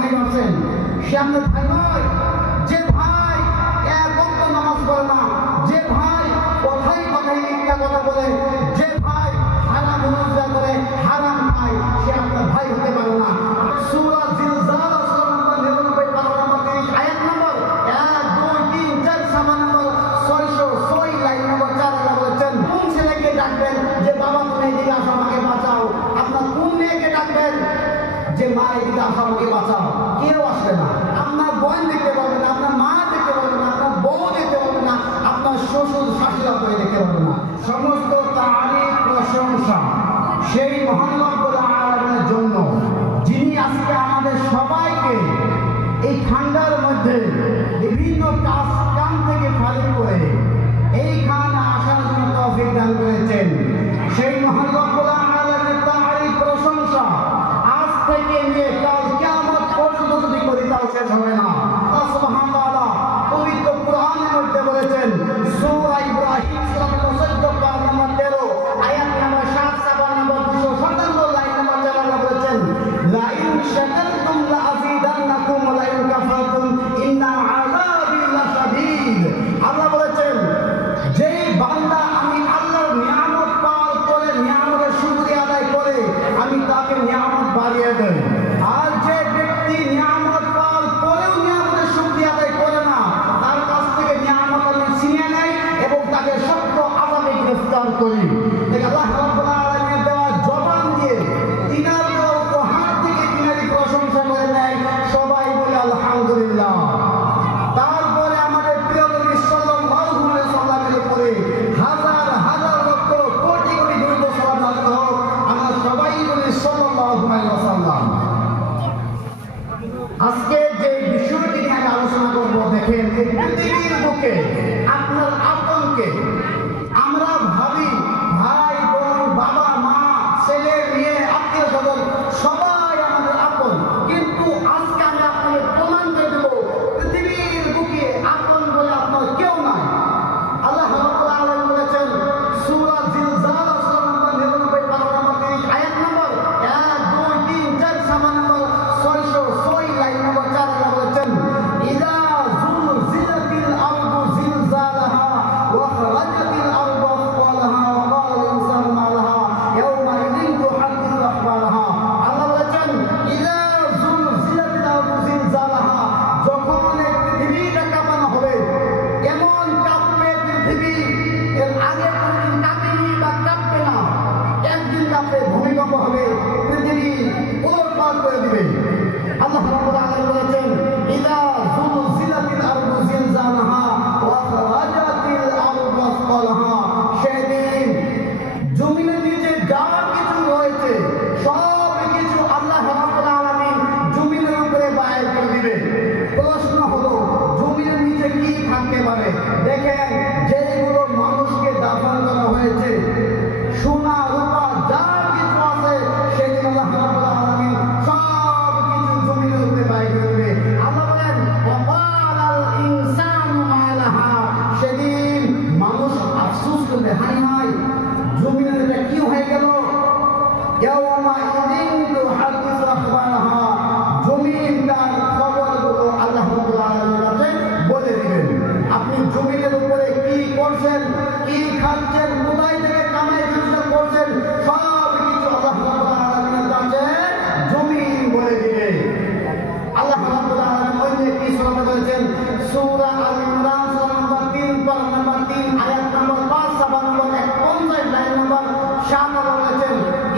ভাই আছেন, সে আপনার ভাই নয়। যে ভাই এক ওয়াক্ত নামাজ পড়ে না, যে ভাই কথায় কথায় মিথ্যা কথা বলে, যে ভাই হারাম রোজগার করে, হারাম খায়, সে আপনার ভাই হতে পারে না। সূরা জিলজাল সূরা নম্বর 99 পারা নম্বর 30 আয়াত নম্বর 1 2 3 4 সাবা নম্বর 606 লাইন নম্বর 4 আল্লাহ বলেছেন, কোন ছেলেকে ডাকবেন যে বাবা তুমি এদিকে আসো আমাকে বাঁচাও? আপনার কোন মেয়েকে ডাকবেন যে মা এদিকে আসো আমাকে বাঁচাও? কেউ আসবে না। আপনার বোন দেখতে পারবে না, আপনার মা দেখতে পারবে না, আপনার বউ দেখতে পারবে না, আপনার শ্বশুর শাশুড়া করে দেখতে পারবে না। সমস্ত তারিফ প্রশংসা সেই মহান রব্বুল আলামিনের জন্য, যিনি আজকে আমাদের সবাইকে এই ঠান্ডার মধ্যে বিভিন্ন কাজ কাম থেকে ফারিগ করে এইখানে আসার জন্য তৌফিক দান করেছেন। সেই মহান রব্বুল আলামিনের তারিফ প্রশংসা আজ থেকে নিয়ে কাল কিয়ামত পর্যন্ত যদি করি তাও শেষ হবে না। আল্লাহ সুবহানাহু ওয়া তাআলা পবিত্র কোরআনের মধ্যে বলেছেন, সূরা ইব্রাহিম সূরা নম্বর 14 পারা নম্বর 13 আয়াত নম্বর 7 সাবা নম্বর 257 লাইন নম্বর 4 আল্লাহ বলেছেন, লা ইন শাকারতুম লা আযীদান্নাকুম ওয়া লা ইন কাফারতুম ইন্না আযাবি লাশাদীদ। আল্লাহ বলেছেন, যেই বান্দা আমি আল্লাহর নিয়ামত পাওয়ার পরে নিয়ামতের শুকরিয়া আদায় করে আমি তাকে নিয়ামত বাড়িয়ে দেই, আর যে ব্যক্তি নিয়ামত পাওয়ার পরেও নিয়ামতের শুকরিয়া আদায় করে না, তার কাছ থেকে নিয়ামত আমি ছিনিয়ে নেই এবং তাকে সত্য আযাবে গ্রেফতার করি। আল্লাহ রাব্বুল আলামিনের দেওয়া জবান দিয়ে তিনার উপহার থেকে তিনারই প্রশংসা করে নেয়, সবাই বলে আলহামদুলিল্লাহ। তারপরে আমাদের প্রিয় নবী সাল্লাল্লাহু আলাইহি ওয়াসাল্লামের উপরে হাজার হাজার লক্ষ কোটি কোটি দরুদ ও সালাম নাযিল হোক। আমরা সবাই বলি সাল্লাল্লাহু আলাইহি ওয়াসাল্লাম। আজকে যে বিষয়টি নিয়ে আমি আলোচনা করব, দেখেন এই পৃথিবীর বুকে আপনার আপনকে আমরা ভাবি ভাই বোন বাবা মা ছেলে মেয়ে আত্মীয় স্বজন সবাই আমাদের আপন, কিন্তু আজকে আমি আপনাদের প্রমাণ করে দেব পৃথিবীর বুকে আপন বলে আপনার কেউ নাই। আল্লাহ রাব্বুল আলামিন বলেছেন, সূরা জিলজাল সূরা নম্বর 99 পারা নম্বর 30 আয়াত নম্বর 1 2 3 4 সাবা নম্বর 606 লাইন নম্বর 4 আল্লাহ বলেছেন, ইযা যুলজিলাতিল আরদু জিলজালাহা ওয়া খরাজাতিল আরদু আসফালাহা ওয়া ক্বালা আল ইনসানু মা লাহা ইয়াওমা ইযিন তুহাদ্দিসু আখবারাহা। আল্লাহ বলেছেন, ইযা যুলজিলাতিল আরদু জিলজালাহা, যখন এই পৃথিবীটা কাঁপানো হবে, এমন কাঁপবে পৃথিবী এর আগে কোনদিন কাঁপেনি বা কাঁপবে না, একদিন কাঁপবে, ভূমিকম্প হবে, পৃথিবী ওলটপালট করে দিবে। আল্লাহ রাব্বুল আলামিন বলেছেন, ইযা যুলজিলাতিল আরদু জিলজালাহা ওয়া খরাজাতিল আরদু আসফালাহা, সেদিন জমিনের নিচে যা কিছু রয়েছে সব কিছু আল্লাহ রাব্বুল আলামিন জমিনের উপরে বাইর করে দিবে। প্রশ্ন হলো, জমিনের নিচে কি থাকতে পারে? দেখেন, যেগুলো মানুষকে দাফন করা হয়েছে, সোনা রূপা যা কিছু আছে, সেদিন আল্লাহ রাব্বুল আলামিন সব কিছু জমিনের উপরে বাইর করে দিবে। আল্লাহ বলেন, ওয়াকালা আল ইনসানু মা লাহা, সেদিন মানুষ আফসোস করবে, হায় হায় জমিনের এটা কি হয়ে গেল। ইয়াওমা ইযিন তুহাদ্দিসু আখবারাহা, জমিন তার খবরগুলো আল্লাহ রাব্বুল আলামিনের কাছে বলে দিবেন। আপনি জমিনের উপরে কি করছেন, কি খাচ্ছেন, কোথায় থেকে কামাই রোজগার করছেন, সব কিছু আল্লাহ রাব্বুল আলামিনের কাছে জমিন বলে দিবে। আল্লাহ রাব্বুল আলামিন অন্য কি সূরাতে বলেছেন, সূরা আল ইমরান সূরা নম্বর 3 পারা নম্বর 3 আয়াত নম্বর 5 সাবা নম্বর 51 লাইন নম্বর 7 আল্লাহ বলেছেন,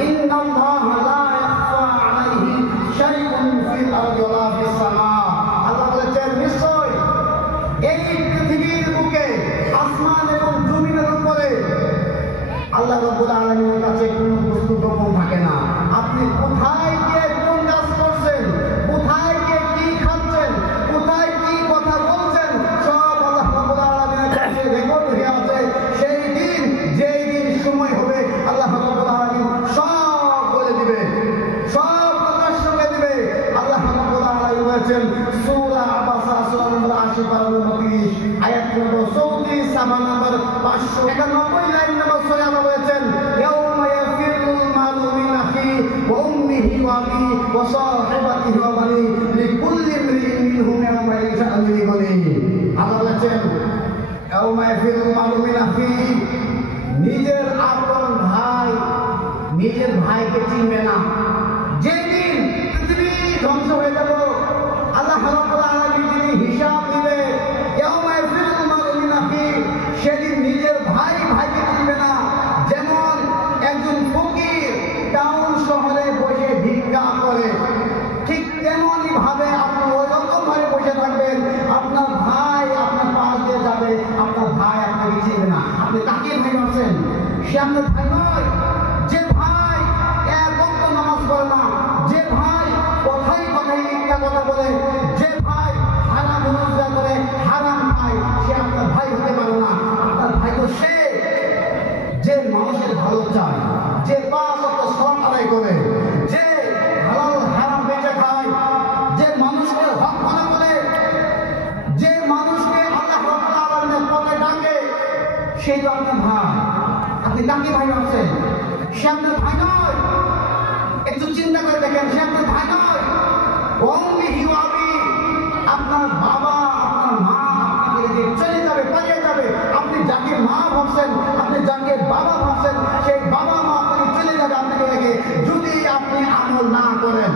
ইন্নাল্লাহা লা ইয়াখফা আলাইহি শাইউন ফিল আরদি ওয়ালা ফিস সামা। আল্লাহ বলেছেন, নিশ্চয় এই পৃথিবীর বুকে আসমান এবং জমিনের উপরে আল্লাহ রাব্বুল আলামিনের কাছে কোনো বস্তু গোপন থাকে না। আপনি কোথায় গিয়ে কোন কাজ করছেন, কোথায় গিয়ে কি খাচ্ছেন, কোথায় কি কথা বলছেন, সব আল্লাহ রাব্বুল আলামিনের কাছে রেকর্ড হয়ে আছে। সেই দিন, যেই দিন সময় হবে, আল্লাহ রাব্বুল আলামিন সব বলে দিবে, সব প্রকাশ করে দিবে। আল্লাহ রাব্বুল আলামিন বলেছেন, সূরা আবাসা সূরা নম্বর 80 পারা নম্বর 30 আয়াত নম্বর 34 সাবা নম্বর 591 লাইন নম্বর 6 আল্লাহ বলেছেন, ইয়াউমা ইয়াফিরুল মারউ মিন আখিহি ওয়া উম্মিহি ওয়া আবিহি ওয়া সাহিবাতিহি ওয়া বানিহি ইয়াউমা ইয়াফিরুল মারউ মিন আখিহি, নিজের আপন ভাই নিজের ভাইকে চিনবে না। যেদিন পৃথিবী ধ্বংস হয়ে গেল, আল্লাহ রাব্বুল আলামিন যিনি হিসাব দিবে, ইয়াউমা ইয়াফিরুল মারউ মিন আখিহি, সেদিন নিজের ভাই ভাইকে চিনবে না। যেমন একজন ফকির টাউন শহরে বসে ভিক্ষা করে, ঠিক তেমনই ভাবে আপনি ওইরকম ভাবে বসে থাকবেন, আপনার ভাই আপনার পাশ দিয়ে যাবে, আপনার ভাই আপনাকে চিনবে না। আপনি কাকে ভাই ভাবছেন? সে আপনার ভাই নয়। যে ভাই এক ওয়াক্ত নামাজ পড়ে না, যে ভাই কথাই কথাই মিথ্যা কথা বলে, যে ভাই হারাম রোজগার করে, হারাম খায়, সে আপনার ভাই হতে পারে না। আপনার ভাই তো সে যে মানুষের ভালো চায়, যে 5 ওয়াক্ত সালাত আদায় করে, যে হালাল হারাম বেঁচে খায়, যে মানুষকে হক মনে করে, যে মানুষকে আল্লাহ রাব্বুল আলামিনের পথে ডাকে, সেই তো আপনার ভাই। আপনি কাকে ভাই ভাবছেন? সে আপনার ভাই নয়। একটু চিন্তা করে দেখেন, সে আপনার ভাই নয়। ওয়াউমিহি ওয়া আবি, আপনার বাবা আপনার মা আপনাকে রেখে চলে যাবে, পালিয়ে যাবে। আপনি যাকে মা ভাবছেন, আপনি যাকে বাবা ভাবছেন, সেই বাবা মা আপনাকে চলে যাবে আপনাকে রেখে, যদি আপনি আমল না করেন।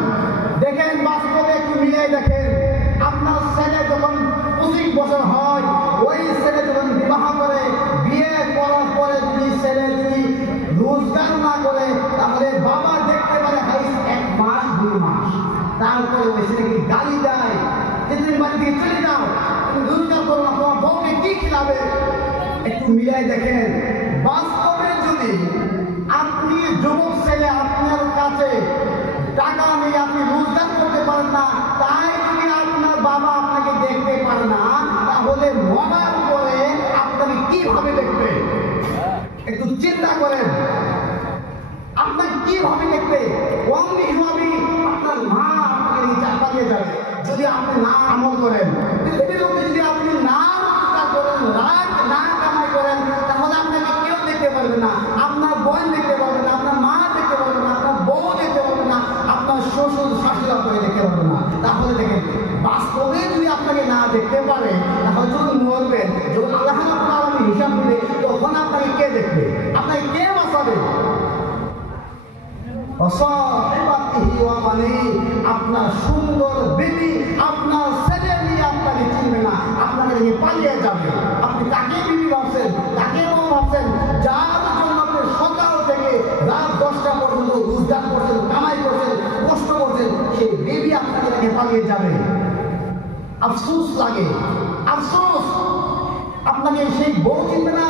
দেখেন বাস্তবে একটু মিলিয়ে দেখেন, আপনার ছেলে যখন 25 বছর হয়, ওই ছেলে যখন বিবাহ করে, বিয়ে করার পরে যদি ছেলে যদি রোজগার না করে, তাহলে বাবা দেখতে পারে হাইস 1 মাস 2 মাস, তারপরে ওই ছেলেকে গালি দেয়, তুমি বাড়ি থেকে চলে যাও, তুমি রোজগার করো না, তোমার বউকে কি খিলাবে? একটু মিলাই দেখেন, বাস্তবে যদি আপনি যুবক ছেলে, আপনার কাছে টাকা নেই, আপনি রোজগার করতে পারেন না, তাই যদি আপনার বাবা আপনাকে দেখতে পারে না, তাহলে মরার পরে আপনাকে কিভাবে দেখবে? একটু চিন্তা করেন, আপনাকে কিভাবে দেখবে? আপনার মা আপনাকে চাপিয়ে যাবে যদি আপনি না আমল করেন। পৃথিবীর লোকে যদি আপনি না রোজগার করেন, না কামাই করেন, তাহলে আপনাকে কেউ দেখতে পারবে না। আপনার বোন দেখতে পারবে না, আপনার মা দেখতে পারবে না, আপনার বউ দেখতে পারবে না, আপনার শ্বশুর শাশুড়ি আপনাকে দেখতে পারবে না। তাহলে দেখেন, বাস্তবে যদি আপনাকে না দেখতে পারে, তাহলে যখন মরবেন, যখন আল্লাহ রাব্বুল আলামিন হিসাব দিবে, তখন আপনাকে কে দেখবে? আপনাকে কে বাঁচাবে? আপনার সুন্দর বিবি আপনার ছেলে নিয়ে আপনাকে চিনবে না, আপনাকে নিয়ে পালিয়ে যাবে। আপনি তাকে বিবি ভাবছেন, তাকে বউ ভাবছেন, যার জন্য আপনি সকাল থেকে রাত 10টা পর্যন্ত রোজগার করছেন, কামাই করছেন, কষ্ট করছেন, সেই বিবি আপনাকে নিয়ে পালিয়ে যাবে। আফসোস লাগে, আফসোস। আপনাকে সেই বউ চিনবে না,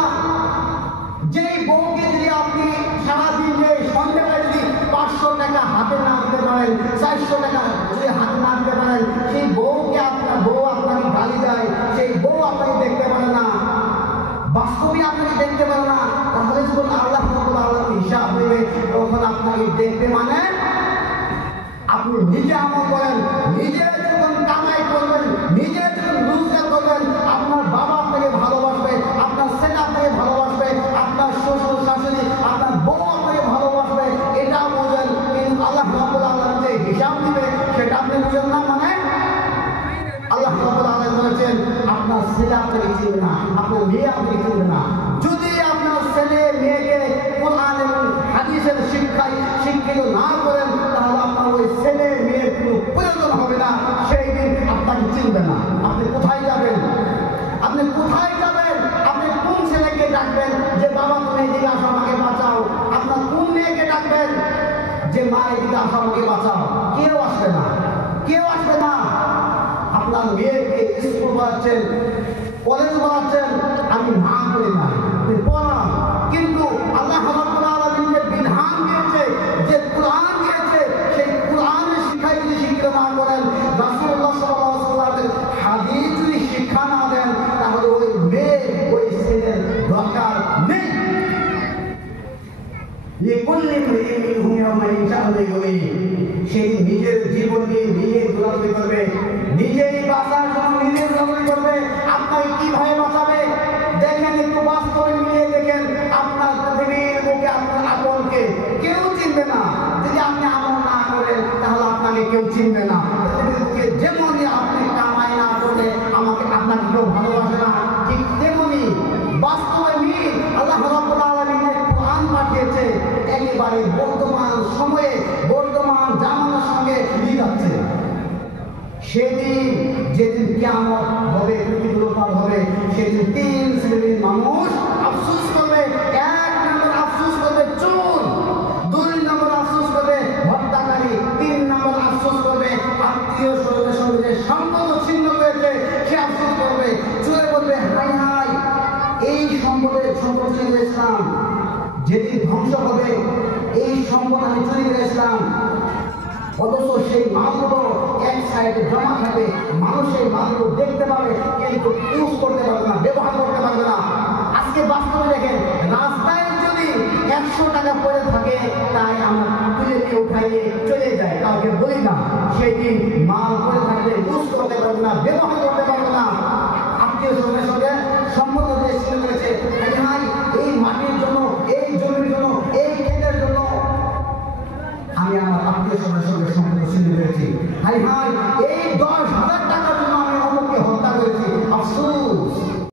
যেই বউকে যদি আপনি সারাদিন যে সন্ধ্যাবেলা যদি 500 টাকা হাতে না দিতে পারেন, 400 টাকা যদি হাতে না দিতে পারেন, সেই বউকে আপনার বউ আপনাকে গালি দেয়, সেই বউ আপনাকে দেখতে পারে না, বাস্তবে আপনাকে দেখতে পারে না, তাহলে যখন আল্লাহ রাব্বুল আলামিন হিসাব নেবে, তখন আপনাকে দেখতে মানে আপনি নিজে আমল করেন, নিজে যখন কামাই করবেন, নিজে যখন রোজগার করবেন, আপনার বাবা আপনাকে ভালোবাসবে, আপনার ছেলে আপনাকে ভালোবাসবে, আপনার শ্বশুর শাশুড়ি আপনার বউ আপনাকে ভালোবাসবে, এটা বোঝেন। কিন্তু আল্লাহ রাব্বুল আলামিন যে হিসাব দিবে, সেটা আপনি বুঝেন না। মানে আল্লাহ রাব্বুল আলামিন বলেছেন, আপনার ছেলে আপনাকে চিনবে না, আপনার মেয়ে আপনাকে চিনবে না। যদি আপনার ছেলে মেয়েকে কোরআন এবং হাদিসের শিক্ষায় শিক্ষিত না করেন, তাহলে আপনার ওই ছেলে মেয়ের কোনো প্রয়োজন হবে না, সেই দিন আপনাকে চিনবে না। আপনি কোথায় যাবেন? আপনি কোথায় যাবেন? আপনি কোন ছেলেকে ডাকবেন যে বাবা তুমি এদিকে আসো আমাকে বাঁচাও? আপনার কোন মেয়েকে ডাকবেন যে মা এদিকে আসো আমাকে বাঁচাও? কেউ আসবে না, কেউ আসবে না। আপনার মেয়েকে স্কুল পড়াচ্ছেন, কলেজ পড়াচ্ছেন, আমি না করি না, আপনি পড়ান। কিন্তু আল্লাহ রাব্বুল আলামিন যে বিধান দিয়েছে, যে কোরআন দিয়েছে, সেই কোরআনের শিক্ষায় যদি শিক্ষিত না করেন, রাসূলুল্লাহ সাল্লাল্লাহু আলাইহি ওয়াসাল্লামের হাদিস যদি শিক্ষা না দেন, তাহলে ওই মেয়ে ওই ছেলের দরকার নেই। সেই নিজের জীবন নিয়ে নিজে দৌড়াদৌড়ি করবে, নিজেই বাঁচার জন্য নিজে দৌড়াদৌড়ি করবে। আপনাকে কিভাবে বাঁচাবে? দেখেন, একটু বাস্তবে মিলিয়ে দেখেন, আপনার পৃথিবীর বুকে আপনার আপনকে কেউ চিনবে না। যদি আপনি আমল না করেন, তাহলে আপনাকে কেউ চিনবে না। পৃথিবীর বুকে যেমনই আপনি কামাই না করলে আপনাকে কেউ ভালোবাসে না, ঠিক তেমনই সেদিন যেদিন কিয়ামত হবে, প্রতিফলন হবে, সেদিন তিন শ্রেণীর মানুষ আফসোস করবে। এক নম্বর আফসোস করবে চোর, দুই নম্বর আফসোস করবে হত্যাকারী, তিন নম্বর আফসোস করবে আত্মীয় স্বজনের সঙ্গে যে সম্পর্ক ছিন্ন হয়েছে সে আফসোস করবে। চোরে বলবে হাই হাই, এই সম্পদ চুরি করেছিলাম, যেদিন ধ্বংস হবে এই সম্পদ আমি চুরি করেছিলাম। অথচ সেই মালগুলো এক সাইডে জমা থাকে, মানুষের মালগুলো দেখতে পাবে কিন্তু ইউজ করতে পারবে না, ব্যবহার করতে পারবে না। আজকে বাস্তবে দেখেন, রাস্তায় যদি 100 টাকা পড়ে থাকে তাই আমরা তুলে নিয়ে উঠাইয়ে চলে যাই, কাউকে বলি না। সেই দিন মাল পড়ে থাকলে ইউজ করতে পারবে না, ব্যবহার করতে পারবে না। আত্মীয় স্বজনের সঙ্গে সম্পর্ক যে ছিন্ন করেছে, ভাই এই মাটির জন্য, এই জমির জন্য, এই ক্ষেতের জন্য আমি আমার আত্মীয় স্বজনের সঙ্গে সম্পর্ক ছিন্ন করেছি। ভাই ভাই